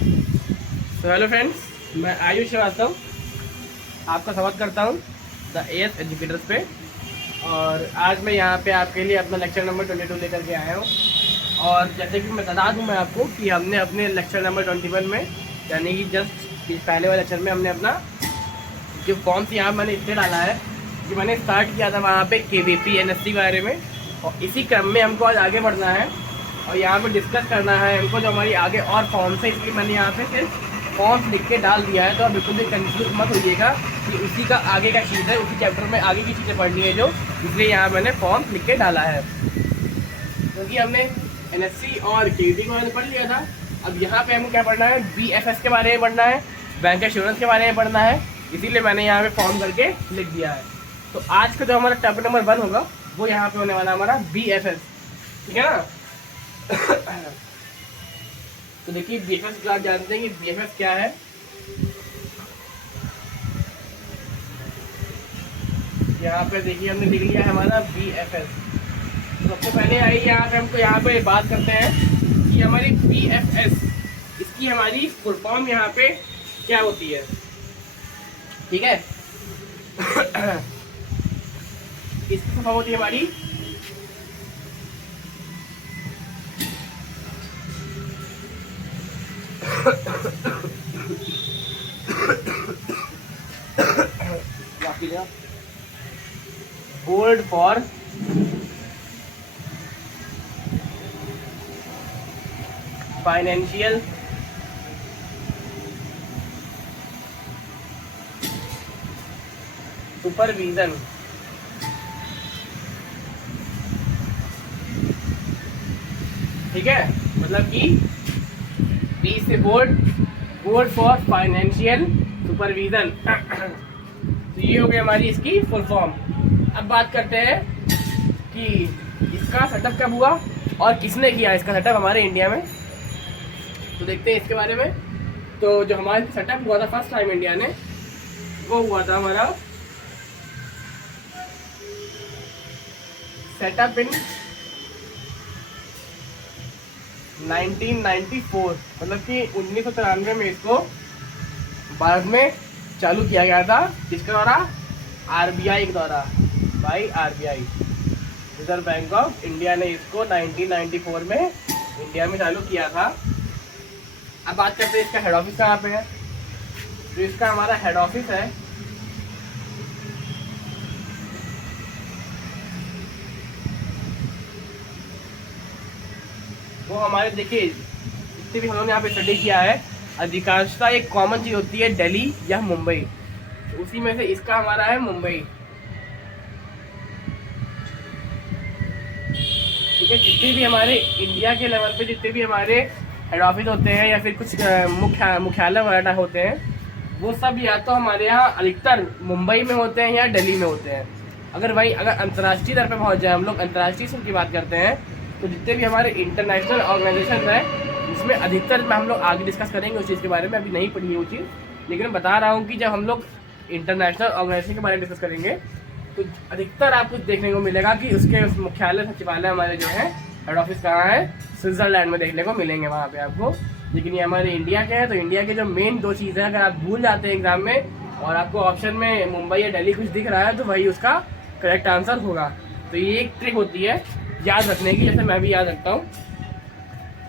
तो hello friends, मैं आयुष श्रीवास्तव आपका स्वागत करता हूं द एएस एजुकेटर्स पे। और आज मैं यहां पे आपके लिए अपना लेक्चर नंबर 22 लेकर के आया हूं। और जैसे कि मैं बता दूं मैं आपको कि हमने अपने लेक्चर नंबर 21 में, यानी कि जस्ट पहले वाले लेक्चर में, हमने अपना जो फॉर्म थी यहाँ मैंने इसलिए डाला है कि मैंने स्टार्ट किया था वहाँ पे केवीपी एनएससी के बारे में, और इसी क्रम में हमको आज आगे बढ़ना है और यहाँ पे डिस्कस करना है हमको जो हमारी आगे और फॉर्म्स है। इसलिए मैंने यहाँ पे सिर्फ फॉर्म्स लिख के डाल दिया है, तो आप बिल्कुल भी कंफ्यूज मत होइएगा कि उसी का आगे का चीज़ है, उसी चैप्टर में आगे की चीज़ें पढ़नी है जो, इसलिए यहाँ मैंने फॉर्म्स लिख के डाला है। क्योंकि हमने एनएससी और केवीपी के बारे में पढ़ लिया था, अब यहाँ पे हमको क्या पढ़ना है, बीएफएस के बारे में पढ़ना है, बैंक एश्योरेंस के बारे में पढ़ना है, इसीलिए मैंने यहाँ पे फॉर्म करके लिख दिया है। तो आज का जो हमारा टॉपिक नंबर 1 होगा वो यहाँ पे होने वाला हमारा बीएफएस, ठीक है ना। तो देखिए बीएफएस क्लास जानते हैं कि बीएफएस क्या है। यहाँ पे देखिए हमने लिख लिया है हमारा बीएफएस। सबसे पहले आइए यहाँ पे हमको यहाँ पे बात करते हैं कि हमारी बीएफएस, इसकी हमारी फुल फॉर्म यहाँ पे क्या होती है, ठीक है। इसकी फुल फॉर्म होती है हमारी बोर्ड फॉर फाइनेंशियल सुपरविजन, ठीक है। मतलब कि बी से बोर्ड फॉर फाइनेंशियल सुपरविजन। तो ये हो गई हमारी इसकी फुल फॉर्म। अब बात करते हैं कि इसका सेटअप कब हुआ और किसने किया इसका सेटअप हमारे इंडिया में, तो देखते हैं इसके बारे में। तो जो हमारा सेटअप हुआ था फर्स्ट टाइम इंडिया ने, वो हुआ था हमारा सेटअप इन 1994, मतलब कि 1993 में इसको भारत में चालू किया गया था। किसके द्वारा? आरबीआई के द्वारा, by RBI, reserve bank of India ने इसको 1994 में इंडिया में चालू किया था। अब बात करते हैं इसका हेड ऑफिस कहाँ पे है। जो इसका हमारा हेड ऑफिस है वो हमारे, देखिए जितने भी हम लोगों ने यहाँ पे स्टडी किया है, अधिकांशतः एक कॉमन चीज़ होती है दिल्ली या मुंबई, तो उसी में से इसका हमारा है मुंबई, ठीक है। जितने भी हमारे इंडिया के लेवल पे जितने भी हमारे हेड ऑफिस होते हैं या फिर कुछ मुख्यालय वगैरह होते हैं, वो सब या तो हमारे यहाँ अधिकतर मुंबई में होते हैं या दिल्ली में होते हैं। अगर अंतर्राष्ट्रीय स्तर पर पहुँच जाए, हम लोग अंतर्राष्ट्रीय स्तर की बात करते हैं, तो जितने भी हमारे इंटरनेशनल ऑर्गेनाइजेशन है उसमें अधिकतर में हम लोग आगे डिस्कस करेंगे उस चीज़ के बारे में, अभी नहीं पढ़ी है वो चीज़, लेकिन मैं बता रहा हूँ कि जब हम लोग इंटरनेशनल ऑर्गेनाइजेशन के बारे में डिस्कस करेंगे तो अधिकतर आपको देखने को मिलेगा कि उसके मुख्यालय सचिवालय हमारे जो है हेड ऑफिस कहाँ है, स्विट्जरलैंड में देखने को मिलेंगे वहाँ पे आपको। लेकिन ये हमारे इंडिया के हैं, तो इंडिया के जो मेन 2 चीज़ें अगर आप भूल जाते हैं एग्जाम में और आपको ऑप्शन में मुंबई या दिल्ली कुछ दिख रहा है, तो वही उसका करेक्ट आंसर होगा। तो ये एक ट्रिक होती है याद रखने की, जैसे मैं भी याद रखता हूँ।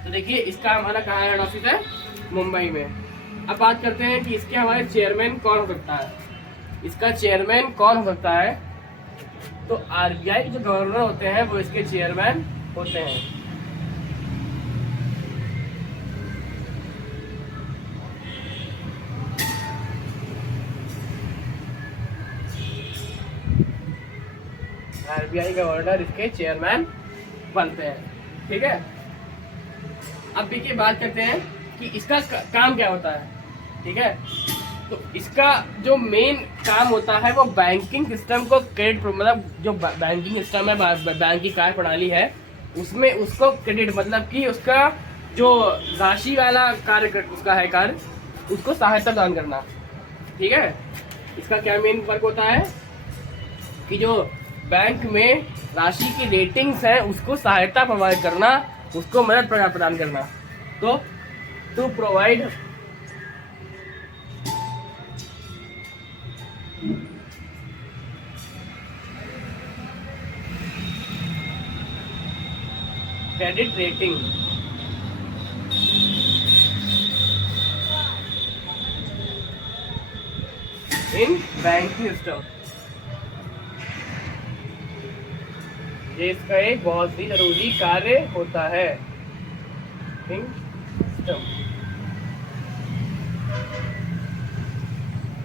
तो देखिए इसका हमारा कहाँ हेड ऑफिस है, मुंबई में। अब बात करते हैं कि इसके हमारे चेयरमैन कौन हो सकता है। इसका चेयरमैन कौन हो सकता है, तो आरबीआई के जो गवर्नर होते हैं वो इसके चेयरमैन होते हैं। आरबीआई गवर्नर इसके चेयरमैन बनते हैं, ठीक है। अब देखिए बात करते हैं कि इसका काम क्या होता है, ठीक है। तो इसका जो मेन काम होता है वो बैंकिंग सिस्टम को क्रेडिट, मतलब जो बैंकिंग सिस्टम है, बैंक की कार्य प्रणाली है, उसमें उसको क्रेडिट, मतलब कि उसका जो राशि वाला कार्य उसका है कार्य, उसको सहायता प्रदान करना, ठीक है। इसका क्या मेन वर्क होता है कि जो बैंक में राशि की रेटिंग्स है उसको सहायता प्रोवाइड करना, उसको मदद प्रदान करना। तो to provide credit rating in banking system. ये इसका एक बहुत ही जरूरी कार्य होता है बैंकिंग सिस्टम।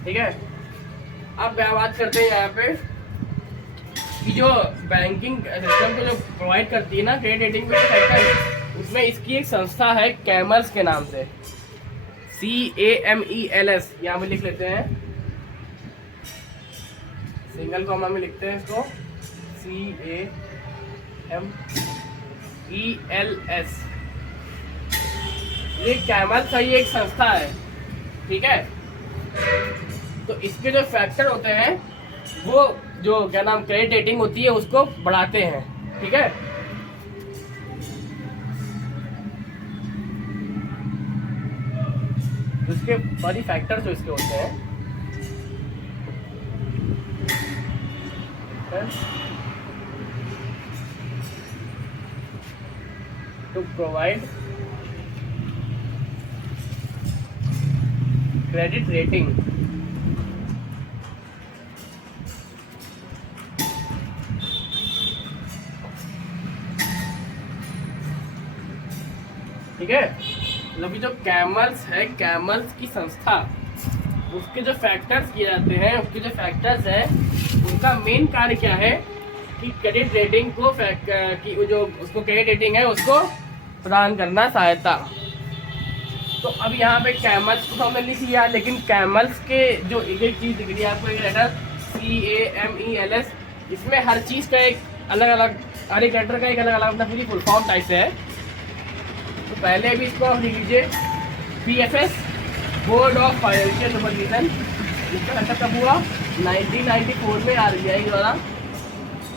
ठीक है, अब बात करते हैं यहाँ पे कि जो बैंकिंग सिस्टम को जो प्रोवाइड करती है ना क्रेडिट रेटिंग फैक्टर, उसमें इसकी एक संस्था है कैमल्स के नाम से, CAMELS। यहाँ पे लिख लेते हैं, सिंगल कॉमा में लिखते हैं इसको, CAMELS। ये कैमल्स का ये एक संस्था है। ठीक है, तो इसके जो फैक्टर होते हैं वो जो क्या नाम क्रेडिट रेटिंग होती है उसको बढ़ाते हैं। ठीक है, तो इसके सारी फैक्टर्स जो इसके होते हैं टू प्रोवाइड क्रेडिट रेटिंग। ठीक है, मतलब जो कैमल्स है, कैमल्स की संस्था, उसके जो फैक्टर्स किए जाते हैं, उसके जो फैक्टर्स हैं, उनका मेन कार्य क्या है कि क्रेडिट रेटिंग को कि जो उसको क्रेडिट रेटिंग है उसको प्रदान करना, सहायता। तो अब यहाँ पे कैमल्स को हमने लिख लिया, लेकिन कैमल्स के जो एक एक चीज़ दिख रही है आपको, एक लेटर CAMELS, इसमें हर चीज़ का एक अलग अलग, हर एक लेटर का एक अलग अलग अपना पूरी फुल फॉर्म टाइप से है। तो पहले भी इसको आप लिख लीजिए, PFS, board of financial supervision. इसका गठन कब हुआ? 1994 में RBI द्वारा।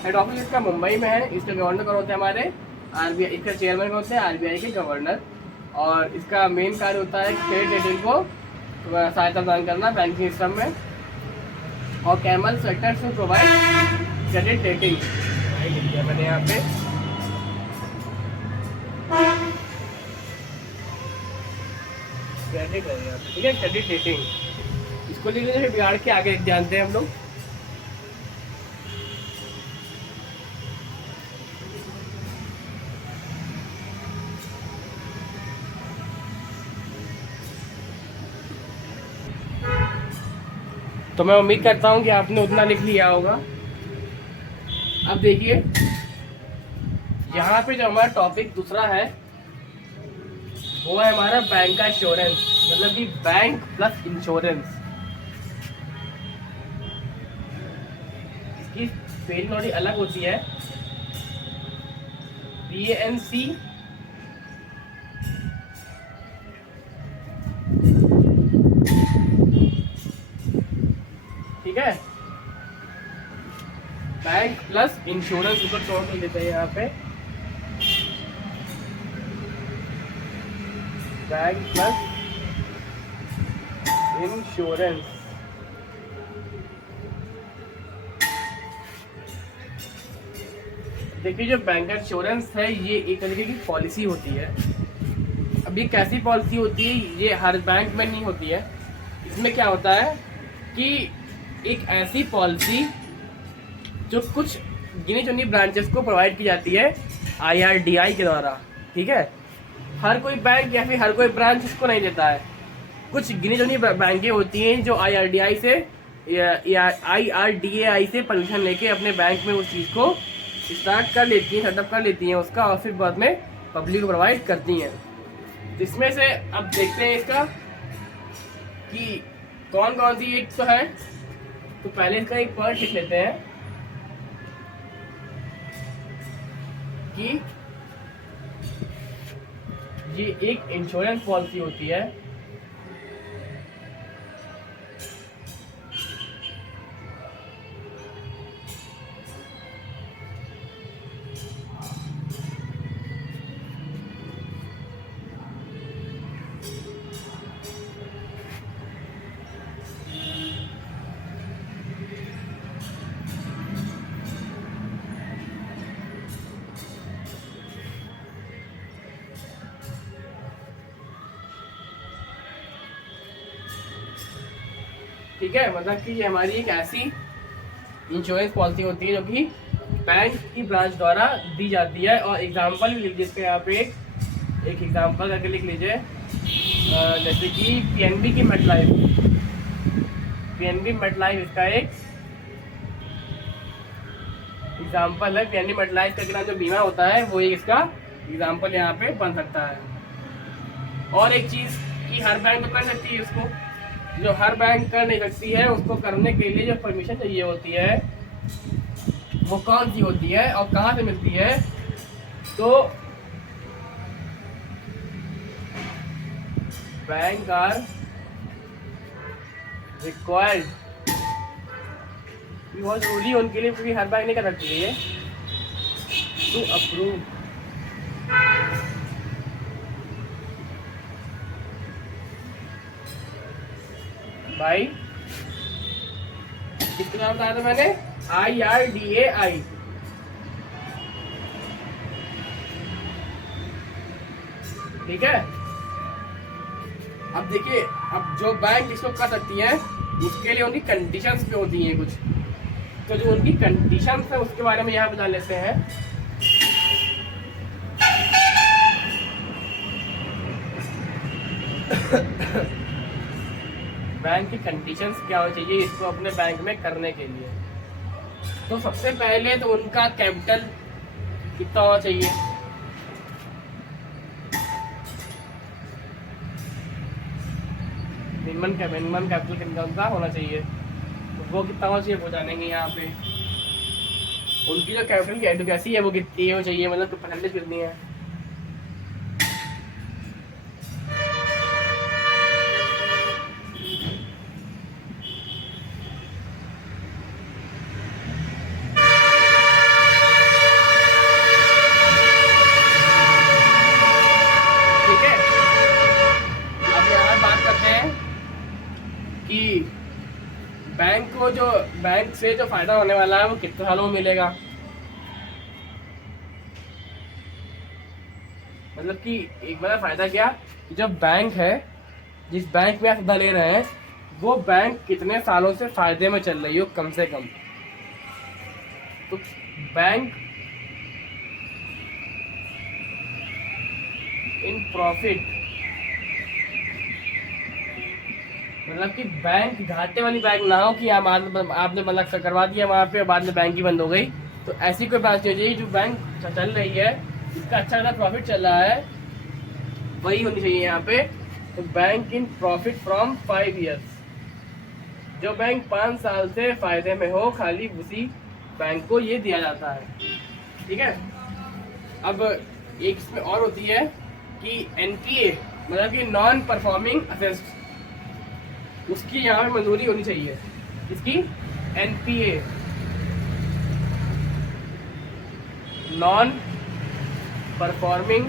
हेड ऑफिस इसका मुंबई में है। इसके गवर्नर कौन होते हैं? हमारे RBI। इसके चेयरमैन कौन होते हैं? RBI के गवर्नर। और इसका मेन कार्य होता है क्रेडिट रेटिंग को सहायता प्रदान करना बैंकिंग सिस्टम में। और camel sectors to provide credit rating, लिख दिया मैंने यहाँ पे। क्रेडिट है यहाँ पे, ठीक है, क्रेडिट रेटिंग। इसको लिख लीजिए, बिगाड़ के आगे जानते हैं हम लोग। तो मैं उम्मीद करता हूँ कि आपने उतना लिख लिया होगा। अब देखिए यहाँ पे जो हमारा टॉपिक दूसरा है वो है हमारा बैंक का इंश्योरेंस, मतलब कि बैंक प्लस इंश्योरेंस। इसकी स्पेलिंग थोड़ी अलग होती है, BANC ठीक है, बैंक प्लस इंश्योरेंस ऊपर शॉर्ट कर देते हैं यहाँ पे, बैंक प्लस इंश्योरेंस। देखिए जो बैंक इंश्योरेंस है ये एक तरीके की पॉलिसी होती है। अब ये कैसी पॉलिसी होती है? ये हर बैंक में नहीं होती है। इसमें क्या होता है कि एक ऐसी पॉलिसी जो कुछ गिनी चुनी ब्रांचेस को प्रोवाइड की जाती है IRDI के द्वारा। ठीक है, हर कोई बैंक या फिर हर कोई ब्रांच इसको नहीं देता है। कुछ गिनी चुनी बैंकें होती हैं जो IRDI से या IRDAI से परमिशन लेके अपने बैंक में उस चीज़ को स्टार्ट कर लेती हैं, सेटअप कर लेती हैं उसका, और फिर बाद में पब्लिक को प्रोवाइड करती हैं। इसमें से अब देखते हैं इसका कि कौन कौन सी एक तो है। तो पहले इसका एक पॉइंट लिख लेते हैं कि ये एक इंश्योरेंस पॉलिसी होती है ठीक है, मतलब कि ये हमारी एक ऐसी इंश्योरेंस पॉलिसी होती है जो कि बैंक की ब्रांच द्वारा दी जाती है। और एग्जांपल भी लिख लीजिए इसके, यहाँ पे एक एग्जांपल करके लिख लीजिए, जैसे कि पीएनबी की मेटलाइफ, पीएनबी मेटलाइफ इसका एक एग्जांपल है। पीएनबी मेटलाइफ का जो बीमा होता है वो एक इसका एग्जांपल यहाँ पे बन सकता है। और एक चीज़ कि हर बैंक तो कर सकती है इसको, जो हर बैंक कर नहीं सकती है उसको करने के लिए जो परमिशन चाहिए होती है वो कौन सी होती है और कहाँ से मिलती है? तो बैंक आर रिक्वायर्ड, बहुत जरूरी है उनके लिए, क्योंकि हर बैंक नहीं कर सकती है, टू अप्रूव भाई, किसके नाम बताया था मैंने? IRDAI। ठीक है, अब देखिए, अब जो बैंक इसको कर सकती है उसके लिए उनकी कंडीशंस भी होती हैं कुछ, तो जो उनकी कंडीशंस है उसके बारे में यहाँ बता लेते हैं। बैंक की कंडीशंस क्या होनी चाहिए इसको अपने बैंक में करने के लिए? तो सबसे पहले तो उनका कैपिटल कितना होना चाहिए? मिनिमम कैपिटल कितना उनका होना चाहिए, तो वो कितना होना चाहिए वो जानेंगे यहाँ पे। उनकी जो कैपिटल की एडुकेसी है वो कितनी होनी चाहिए, मतलब परसेंटेज कितनी है। कि बैंक को जो बैंक से जो फायदा होने वाला है वो कितने सालों में मिलेगा, मतलब कि एक बड़ा फायदा क्या, जो बैंक है, जिस बैंक में आप सौदा ले रहे हैं वो बैंक कितने सालों से फायदे में चल रही हो कम से कम। तो बैंक इन प्रॉफिट, मतलब कि बैंक घाटे वाली बैंक ना हो कि आपने मतलब करवा दिया वहाँ पे, बाद में बैंक ही बंद हो गई। तो ऐसी कोई बात नहीं चाहिए, जो बैंक चल रही है जिसका अच्छा खासा प्रॉफिट चल रहा है वही होनी चाहिए यहाँ पे। तो bank in profit from 5 years, जो बैंक 5 साल से फायदे में हो खाली उसी बैंक को ये दिया जाता है। ठीक है, अब एक इसमें और होती है कि NPA, मतलब कि नॉन परफॉर्मिंग असेट्स, उसकी यहाँ पे मंजूरी होनी चाहिए। इसकी NPA, नॉन परफॉर्मिंग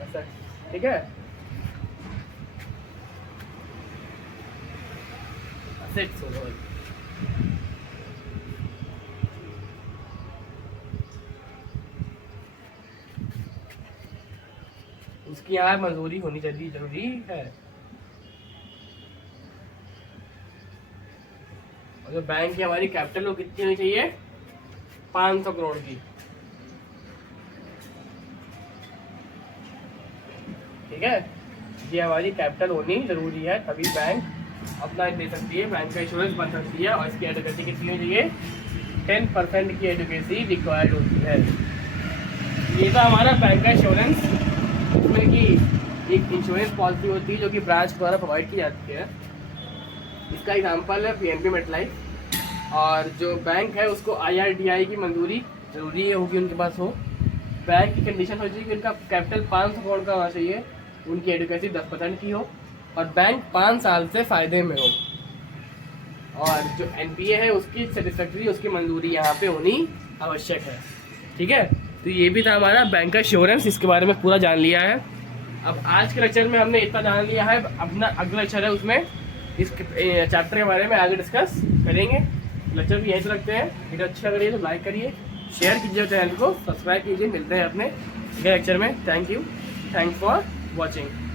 असेट्स। ठीक है, असेट्स होगा, उसकी यहाँ मंजूरी होनी चाहिए, जरूरी है। और जो बैंक की हमारी कैपिटल वो कितनी होनी चाहिए? 500 करोड़ की। ठीक है, ये हमारी कैपिटल होनी जरूरी है, तभी बैंक अपना दे सकती है, बैंक का इंश्योरेंस बन सकती है। और इसकी एडुकेसी कितनी होनी चाहिए? 10% की एडुकेसी रिक्वायर्ड होती है। ये था हमारा बैंक का इंश्योरेंस, जिसमें कि एक इंश्योरेंस पॉलिसी होती है जो कि ब्रांच द्वारा प्रोवाइड की जाती है। इसका एग्जांपल है पीएनबी मेटलाइफ। और जो बैंक है उसको IRDAI की मंजूरी जरूरी होगी उनके पास हो। बैंक की कंडीशन हो चाहिए कि उनका कैपिटल 500 करोड़ का होना चाहिए, उनकी एडुकेसी 10% की हो और बैंक 5 साल से फ़ायदे में हो। और जो NPA है उसकी सेटिस्फैक्ट्री, उसकी मंजूरी यहाँ पे होनी आवश्यक है। ठीक है, तो ये भी था हमारा बैंक का इंश्योरेंस, इसके बारे में पूरा जान लिया है। अब आज के लेक्चर में हमने इतना जान लिया है, अपना अगला लेक्चर है उसमें इस चैप्टर के बारे में आगे डिस्कस करेंगे। लेक्चर भी यहीं से रखते हैं। वीडियो अच्छा लग रही है तो लाइक करिए, शेयर कीजिए चैनल को, सब्सक्राइब कीजिए। मिलते हैं अपने लेक्चर में। Thank you, thanks for watching.